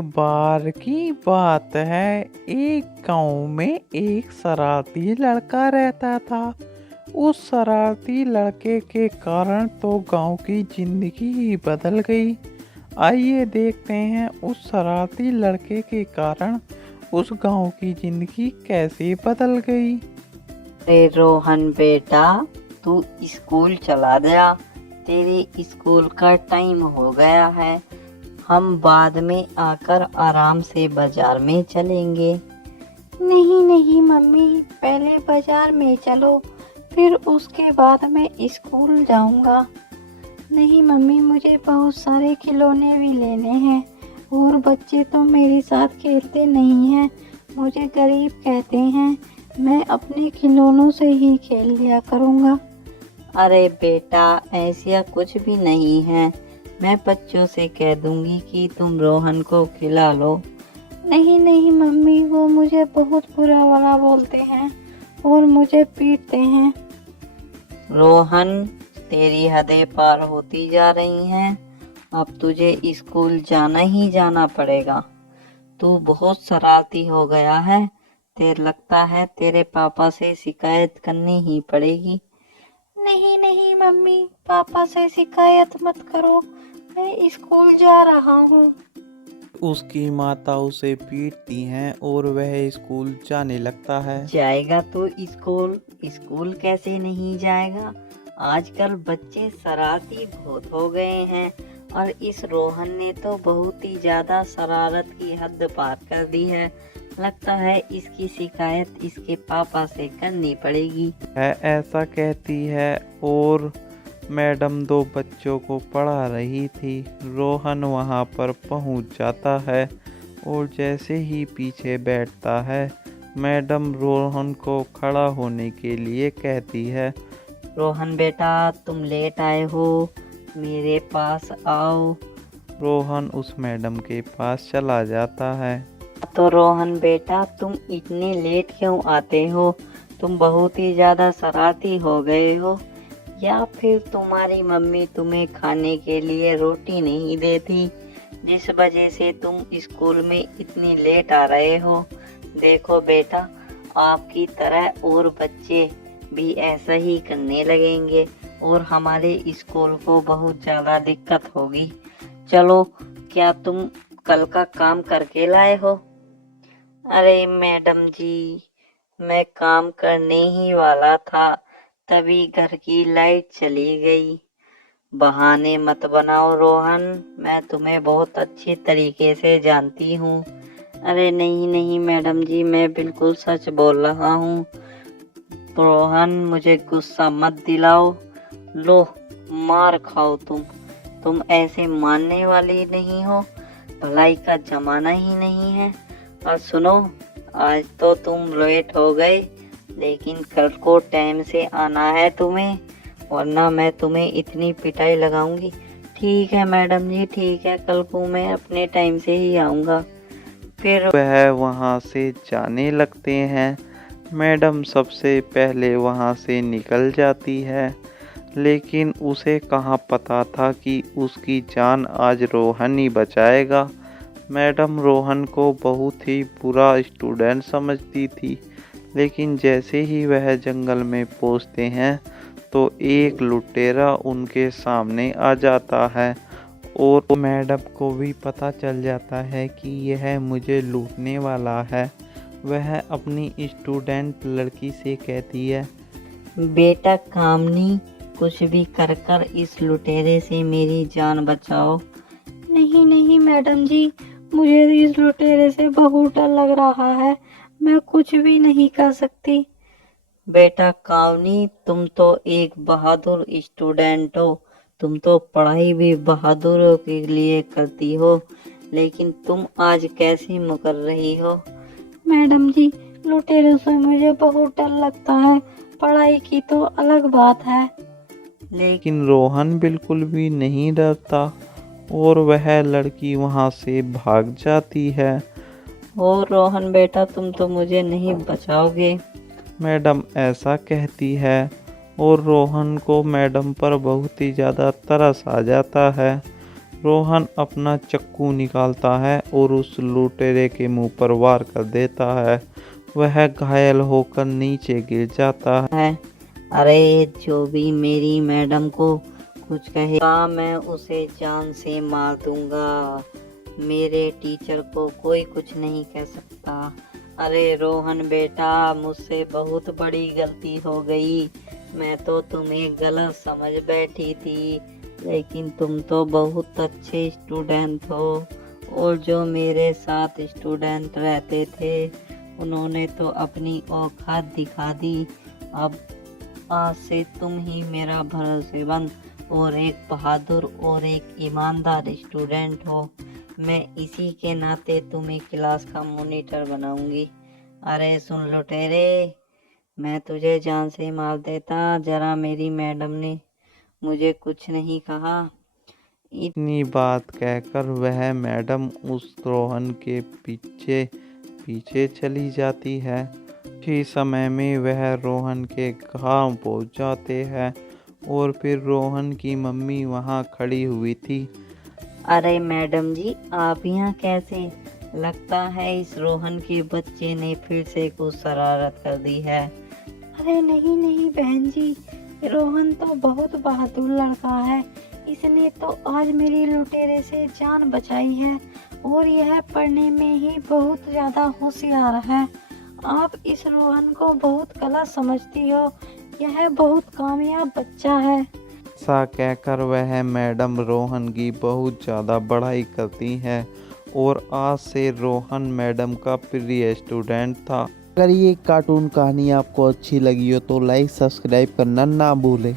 बार की बात है, एक गांव में एक शरारती लड़का रहता था। उस शरारती लड़के के कारण तो गांव की जिंदगी ही बदल गई। आइए देखते हैं उस शरारती लड़के के कारण उस गांव की जिंदगी कैसे बदल गई। अरे रोहन बेटा, तू स्कूल चला जा। तेरे स्कूल का टाइम हो गया है। हम बाद में आकर आराम से बाजार में चलेंगे। नहीं नहीं मम्मी, पहले बाजार में चलो, फिर उसके बाद मैं स्कूल जाऊंगा। नहीं मम्मी, मुझे बहुत सारे खिलौने भी लेने हैं और बच्चे तो मेरे साथ खेलते नहीं हैं। मुझे गरीब कहते हैं। मैं अपने खिलौनों से ही खेल लिया करूँगा। अरे बेटा, ऐसा कुछ भी नहीं है। मैं बच्चों से कह दूंगी कि तुम रोहन को खिला लो। नहीं नहीं मम्मी, वो मुझे बहुत बुरा भला बोलते हैं और मुझे पीटते हैं। रोहन, तेरी हदें पार होती जा रही हैं। अब तुझे स्कूल जाना ही जाना पड़ेगा। तू बहुत शरारती हो गया है। तेरे लगता है तेरे पापा से शिकायत करनी ही पड़ेगी। नहीं नहीं मम्मी, पापा से शिकायत मत करो। मैं स्कूल जा रहा हूँ। उसकी माता उसे पीटती हैं और वह स्कूल जाने लगता है। जाएगा तो स्कूल। स्कूल कैसे नहीं जाएगा? आजकल बच्चे शरारती बहुत हो गए हैं और इस रोहन ने तो बहुत ही ज्यादा शरारत की हद पार कर दी है। लगता है इसकी शिकायत इसके पापा से करनी पड़ेगी। है ऐसा कहती है और मैडम दो बच्चों को पढ़ा रही थी। रोहन वहां पर पहुंच जाता है और जैसे ही पीछे बैठता है, मैडम रोहन को खड़ा होने के लिए कहती है। रोहन बेटा, तुम लेट आए हो, मेरे पास आओ। रोहन उस मैडम के पास चला जाता है। तो रोहन बेटा, तुम इतने लेट क्यों आते हो? तुम बहुत ही ज्यादा शरारती हो गए हो, या फिर तुम्हारी मम्मी तुम्हें खाने के लिए रोटी नहीं देती, जिस वजह से तुम स्कूल में इतनी लेट आ रहे हो? देखो बेटा, आपकी तरह और बच्चे भी ऐसा ही करने लगेंगे और हमारे स्कूल को बहुत ज्यादा दिक्कत होगी। चलो, क्या तुम कल का काम करके लाए हो? अरे मैडम जी, मैं काम करने ही वाला था, तभी घर की लाइट चली गई। बहाने मत बनाओ रोहन, मैं तुम्हें बहुत अच्छी तरीके से जानती हूँ। अरे नहीं नहीं मैडम जी, मैं बिल्कुल सच बोल रहा हूँ। रोहन, मुझे गुस्सा मत दिलाओ। लो, मार खाओ तुम ऐसे मानने वाली नहीं हो। भलाई का जमाना ही नहीं है। और सुनो, आज तो तुम लेट हो गए, लेकिन कल को टाइम से आना है तुम्हें, वरना मैं तुम्हें इतनी पिटाई लगाऊंगी। ठीक है मैडम जी, ठीक है, कल को मैं अपने टाइम से ही आऊँगा। फिर वह वहां से जाने लगते हैं। मैडम सबसे पहले वहां से निकल जाती है, लेकिन उसे कहाँ पता था कि उसकी जान आज रोहन ही बचाएगा। मैडम रोहन को बहुत ही बुरा स्टूडेंट समझती थी, लेकिन जैसे ही वह जंगल में पहुंचते हैं तो एक लुटेरा उनके सामने आ जाता है और मैडम को भी पता चल जाता है कि यह मुझे लूटने वाला है। वह अपनी स्टूडेंट लड़की से कहती है। बेटा कामनी, कुछ भी कर कर इस लुटेरे से मेरी जान बचाओ। नहीं नहीं मैडम जी, मुझे इस लुटेरे से बहुत डर लग रहा है। मैं कुछ भी नहीं कर सकती। बेटा कामनी, तुम तो एक बहादुर स्टूडेंट हो। तुम तो पढ़ाई भी बहादुरों के लिए करती हो, लेकिन तुम आज कैसे मुकर रही हो? मैडम जी, लुटेरों से मुझे बहुत डर लगता है। पढ़ाई की तो अलग बात है, लेकिन रोहन बिल्कुल भी नहीं डरता और वह लड़की वहां से भाग जाती है। और रोहन बेटा, तुम तो मुझे नहीं बचाओगे। मैडम ऐसा कहती है और रोहन को मैडम पर बहुत ही ज़्यादा तरस आ जाता है। रोहन अपना चाकू निकालता है और उस लुटेरे के मुंह पर वार कर देता है। वह घायल होकर नीचे गिर जाता है। अरे जो भी मेरी मैडम को कुछ कहेगा मैं उसे जान से मार दूंगा। मेरे टीचर को कोई कुछ नहीं कह सकता। अरे रोहन बेटा, मुझसे बहुत बड़ी गलती हो गई। मैं तो तुम्हें गलत समझ बैठी थी, लेकिन तुम तो बहुत अच्छे स्टूडेंट हो। और जो मेरे साथ स्टूडेंट रहते थे उन्होंने तो अपनी औकात दिखा दी। अब आज से तुम ही मेरा भरोसेमंद और एक बहादुर और एक ईमानदार स्टूडेंट हो। मैं इसी के नाते तुम्हें क्लास का मॉनिटर बनाऊंगी। अरे सुन लुटेरे, मैं तुझे जान से मार देता जरा मेरी मैडम ने मुझे कुछ नहीं कहा। इतनी बात कहकर वह मैडम उस रोहन के पीछे पीछे चली जाती है। ही समय में वह रोहन के गांव पहुंच जाते हैं और फिर रोहन की मम्मी वहां खड़ी हुई थी। अरे मैडम जी, आप यहाँ कैसे? लगता है इस रोहन के बच्चे ने फिर से कुछ शरारत कर दी है। अरे नहीं नहीं बहन जी, रोहन तो बहुत बहादुर लड़का है। इसने तो आज मेरी लुटेरे से जान बचाई है और यह पढ़ने में ही बहुत ज्यादा होशियार है। आप इस रोहन को बहुत गलत समझती हो, यह बहुत कामयाब बच्चा है। ऐसा कहकर वह मैडम रोहन की बहुत ज़्यादा बड़ाई करती है और आज से रोहन मैडम का प्रिय स्टूडेंट था। अगर ये कार्टून कहानी आपको अच्छी लगी हो तो लाइक सब्सक्राइब करना ना भूलें।